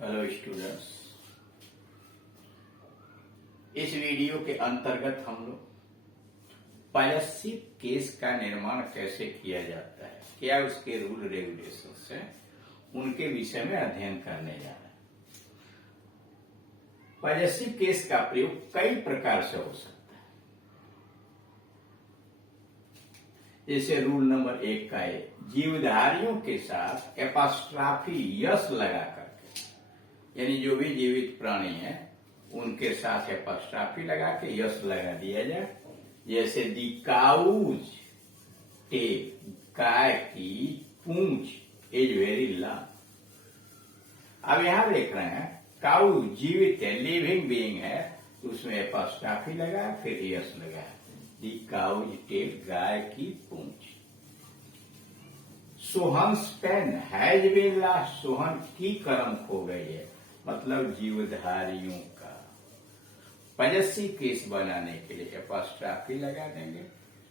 Hello students, इस video के अंतर्गत हम लोग पॉलिसी केस का निर्माण कैसे किया जाता है, क्या उसके रूल रेगुलेशंस हैं, उनके विषय में अध्ययन करने जा रहे हैं। पॉलिसी केस का प्रयोग कई प्रकार से हो सकता है। जैसे रूल नंबर 1 का है, जीवधारियों के साथ एपॉस्ट्रॉफी यस लगा करके, यानी जो भी जीवित प्राणी है उनके साथ एपॉस्ट्रॉफी लगा के यस लगा दिया जाए। जैसे दी काउज टेल, गाय की पूंछ इज वेरी लॉन्ग। अब यहां देख रहे हैं काउ जीवित है, लिविंग बीइंग है, तो उसमें एपॉस्ट्रॉफी लगा फिर यस लगा। दी काउज टेल, गाय की पूंछ। Sohan's pen has been lost, Sohan की कलम खो गई है, मतलब जीवधारियों का। पॉलिसी केस बनाने के लिए एपॉस्ट्रॉफी लगा देंगे,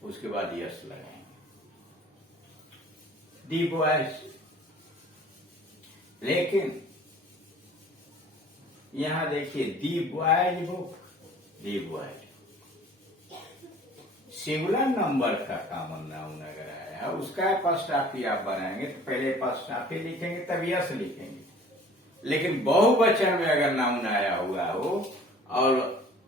उसके बाद यस लगाएंगे। दी बॉयज, लेकिन यहां देखिए दी बॉयज बुक, दी बॉयज सिंगुलर नंबर का कॉमन नाउन अगर आया उसका एपॉस्ट्रॉफी आप बनाएंगे तो पहले एपॉस्ट्रॉफी लिखेंगे तब यस लिखेंगे। लेकिन बहुवचन में अगर नाउन आया हुआ हो और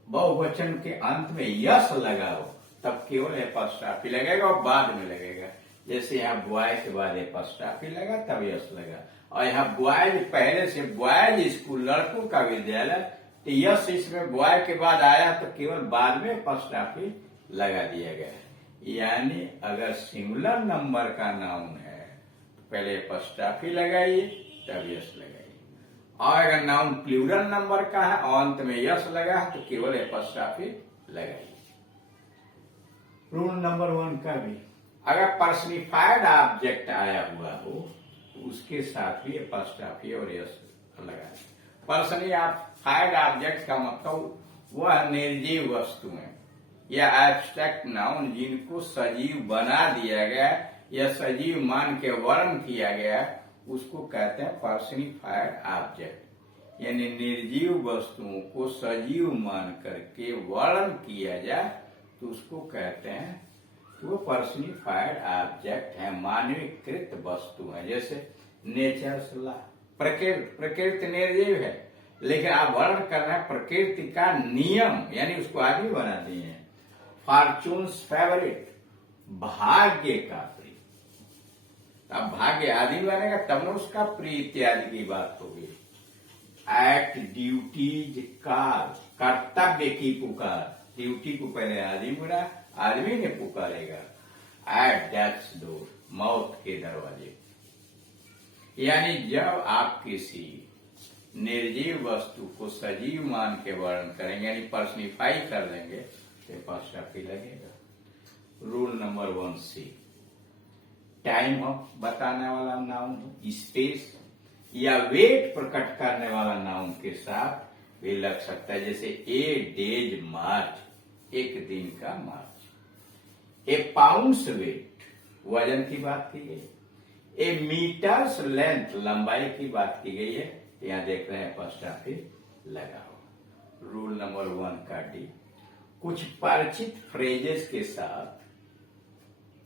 बहुवचन के अंत में यस लगा हो तब केवल एपॉस्ट्रॉफी लगेगा और बाद में लगेगा। जैसे यहाँ बॉय के बाद एपॉस्ट्रॉफी लगा तब यस लगा, और यहाँ बॉयज पहले से बॉयज स्कूल लड़कों का विद्यालय, तो यस इसमें बॉय के बाद आया तो केवल बाद में एपॉस्ट्रॉफी लगा दिया गया। यानी अगर सिंगुलर नंबर का नाउन है तो पहले एपॉस्ट्रॉफी लगाइए तब यस लगाइए, और अगर नाउन प्लूरल नंबर का है और अंत में यस लगा है तो केवल एपॉस्ट्रॉफी लगाइए। रूल नंबर 1 का भी अगर पर्सनिफाइड ऑब्जेक्ट आया हुआ हो तो उसके साथ भी एपॉस्ट्रॉफी और यस लगाए। पर्सनिफाइड ऑब्जेक्ट का मतलब वह निर्जीव वस्तु है या एब्स्ट्रैक्ट नाउन जिनको सजीव बना दिया गया या सजीव मान के वर्ण किया गया, उसको कहते हैं पर्सनिफाइड ऑब्जेक्ट। यानी निर्जीव वस्तुओं को सजीव मान करके वर्ण किया जाए तो उसको कहते हैं वो पर्सनिफाइड ऑब्जेक्ट है, मानवीकृत वस्तु है। जैसे नेचर्स लॉ, प्रकृति निर्जीव है लेकिन आप वर्ण कर रहे हैं प्रकृति का नियम, यानी उसको आदमी बना दिए हैं। फॉर्चून्स फेवरेट, भाग्य का प्रिय। अब भाग्य आदमी बनेगा तब न उसका प्रिय इत्यादि की बात होगी। एक्ट ड्यूटीज कॉल, कर्तव्य की पुकार, ड्यूटी को पहले आदमी बुला, आदमी ने पुकारेगा। एट डेथ्स डोर, मौत के दरवाजे। यानी जब आप किसी निर्जीव वस्तु को सजीव मान के वर्ण करेंगे यानी पर्सनिफाई कर देंगे तो एपॉस्ट्रॉफी लगेगा। Rule number 1C, time of बताने वाला नाउन हो, स्पेस या वेट प्रकट करने वाला नाउन के साथ भी लग सकता है। जैसे ए डेज मार्च, एक दिन का मार्च। ए पाउंड्स वेट, वजन की बात की गई। ए मीटर्स लेंथ, लंबाई की बात की गई है। यहां देख रहे हैं एपॉस्ट्रॉफी लगा हो। रूल नंबर 1 का डी, कुछ परिचित फ्रेजेस के साथ,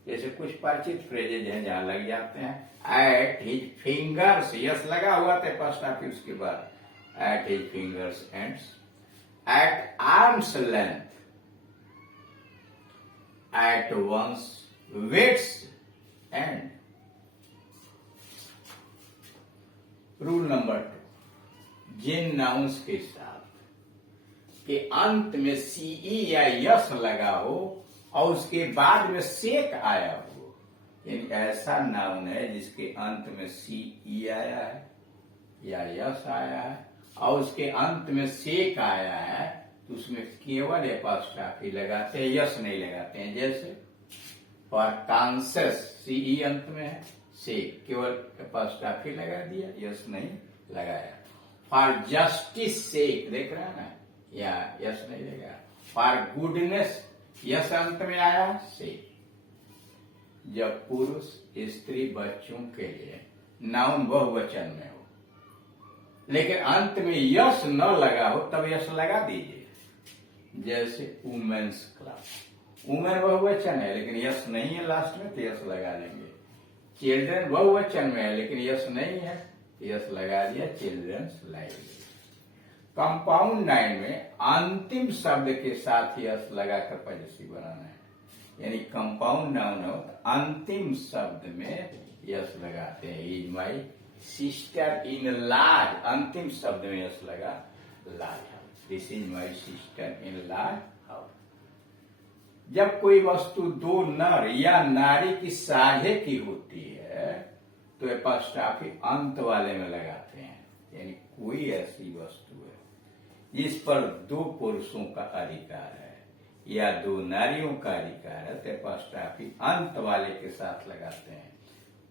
जैसे कुछ परिचित फ्रेजेज हैं जहां लग जाते हैं। एट हिज फिंगर्स, यस लगा हुआ था एपॉस्ट्रॉफी उसके बाद। At his fingers ends. At arms length, at one's wits end. Rule number 2, जिन नाउन्स के साथ के अंत में सीई या यस लगा हो और उसके बाद में सेक आया हो, यानी ऐसा नाउन है जिसके अंत में सीई आया है या यस आया है और उसके अंत में सेक आया है तो उसमें केवल एपॉस्ट्रॉफी लगाते हैं, यस नहीं लगाते हैं। जैसे फॉर कॉन्शियस, सीई अंत में है, सेक केवल एपॉस्ट्रॉफी लगा दिया, यस नहीं लगाया। फॉर जस्टिस सेक, देख रहे हैं ना, या यस नहीं लगा। फॉर गुडनेस, यस अंत में आया से। जब पुरुष स्त्री बच्चों के लिए नाउन बहुवचन में हो लेकिन अंत में यस न लगा हो तब यस लगा दीजिए। जैसे वुमेन्स क्लब, वुमेन बहुवचन है लेकिन यस नहीं है लास्ट में तो यस लगा देंगे। चिल्ड्रन बहुवचन में है लेकिन यस नहीं है, यस लगा दिया, चिल्ड्रंस लाइब्रेरी। कंपाउंड नाउन में अंतिम शब्द के साथ यस लगाकर पॉजिटिव बनाना है, यानी कंपाउंड नाउन हो अंतिम शब्द में यस लगाते हैं। Is my sister in laws, अंतिम शब्द में यस लगा, laws house. This is my sister in laws house. जब कोई वस्तु दो नर या नारी की साझे की होती है तो एपॉस्ट्रॉफी अंत वाले में लगाते हैं, यानी कोई ऐसी वस्तु है जिस पर दो पुरुषों का अधिकार है या दो नारियों का अधिकार है तो एपॉस्ट्रॉफी अंत वाले के साथ लगाते हैं।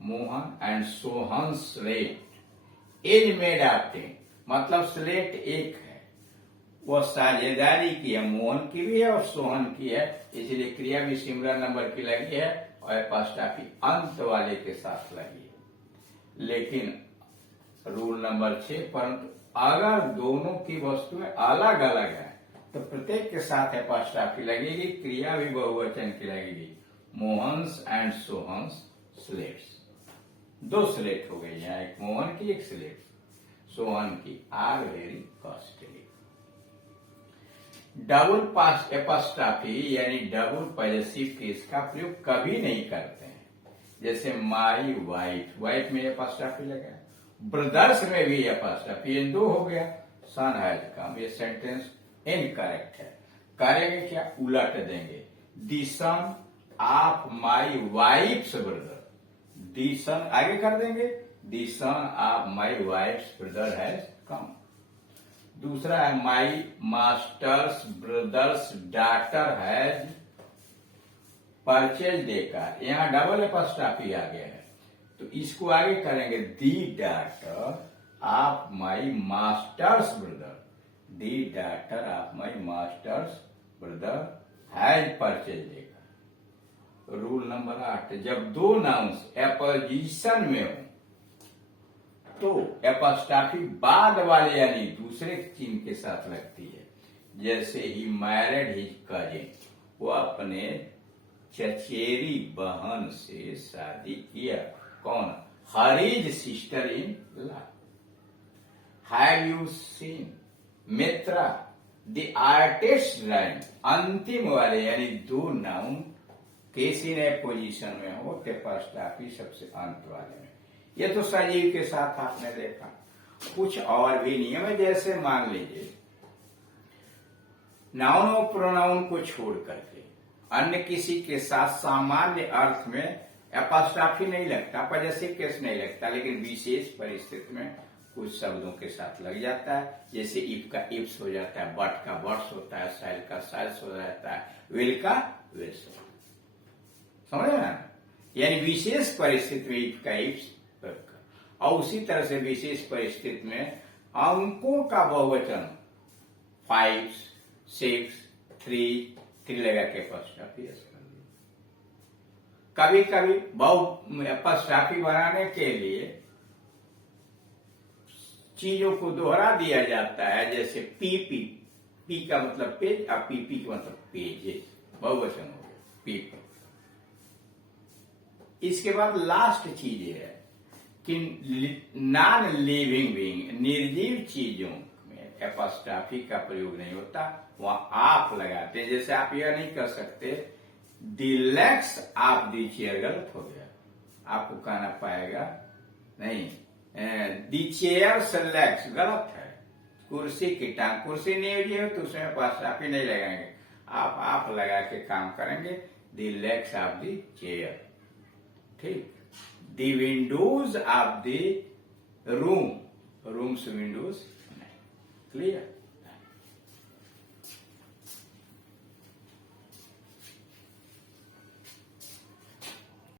Mohan and Sohan slate is made of tin, मतलब स्लेट एक है, वह साझेदारी की है, मोहन की भी है और सोहन की है, इसलिए क्रिया भी सिमिलर नंबर की लगी है और एपॉस्ट्रॉफी अंत वाले के साथ लगी है। लेकिन रूल नंबर 6, परंतु अगर दोनों की वस्तुएं अलग अलग है तो प्रत्येक के साथ एपॉस्ट्रॉफी लगेगी, क्रिया भी बहुवचन की लगेगी। मोहन्स एंड सोहन्स स्लेट्स, दो स्लेट हो गई यहाँ, एक मोहन की एक स्लेट सोहन की, आर वेरी कॉस्टली। डबल पास एपॉस्ट्रॉफी यानी डबल पॉजेसिव केस का प्रयोग कभी नहीं करते हैं, जैसे माई वाइफ, वाइफ में एपॉस्ट्रॉफी लगा, ब्रदर्स में भी एपॉस्ट्रॉफी, ये दो हो गया। सन हैज कम, ये सेंटेंस इनकरेक्ट है, करेंगे क्या, उलट देंगे, the son of my wife's brother, the son आगे कर देंगे, the son of my wife's brother has come. दूसरा है my master's brother's daughter has purchase देकर, यहां डबल एपॉस्ट्रॉफी आ गया है तो इसको आगे करेंगे, दी daughter of my masters brother, the daughter of my masters brother has purchase देकर। रूल नंबर 8, जब दो नाउन्स एपोजिशन में हो तो एपॉस्ट्रॉफी बाद वाले यानी दूसरे चिन्ह के साथ लगती है। जैसे ही मैरिड हिज कजिन, वो अपने चचेरी बहन से शादी किया, कौन, Hari's sister in law. Have you seen Mitra the artist drawing, अंतिम वाले यानी दो नाउन केसी ने पोजीशन में हो तो एपॉस्ट्रॉफी सबसे अंत वाले में। ये तो सजीव के साथ आपने देखा। कुछ और भी नियम है, जैसे मान लीजिए नाउन और प्रोनाउन को छोड़ करके अन्य किसी के साथ सामान्य अर्थ में एपॉस्ट्रॉफी नहीं लगता, पॉजेसिव केस नहीं लगता, लेकिन विशेष परिस्थिति में कुछ शब्दों के साथ लग जाता है। जैसे इफ का इफ्स हो जाता है, बट का बट्स होता है, साइल का साइल्स हो जाता है, विल का विल्स, समझ ना, यानी विशेष परिस्थिति में इफ का इफ्स, और उसी तरह से विशेष परिस्थिति में अंकों का बहुवचन 5, 6, 3 लगा के एपॉस्ट्रॉफी कर दी। कभी कभी एपॉस्ट्रॉफी बनाने के लिए चीजों को दोहरा दिया जाता है, जैसे पीपी, पी का मतलब पेज और पीपी का मतलब पेज, बहुवचन हो गया पीपल। इसके बाद लास्ट चीज है कि नॉन लिविंग बीइंग, निर्जीव चीजों में एपॉस्ट्रॉफी का प्रयोग नहीं होता, वहां आप लगाते हैं। जैसे आप यह नहीं कर सकते the legs of the chair, गलत हो गया, आपको कहना पाएगा नहीं, द चेयर्स लेग्स गलत है, कुर्सी की टांग, कुर्सी नहीं हो तो उसमें एपॉस्ट्रॉफी नहीं लगाएंगे, आप लगा के काम करेंगे, the legs of the chair, ठीक। The windows of the room, rooms windows, clear.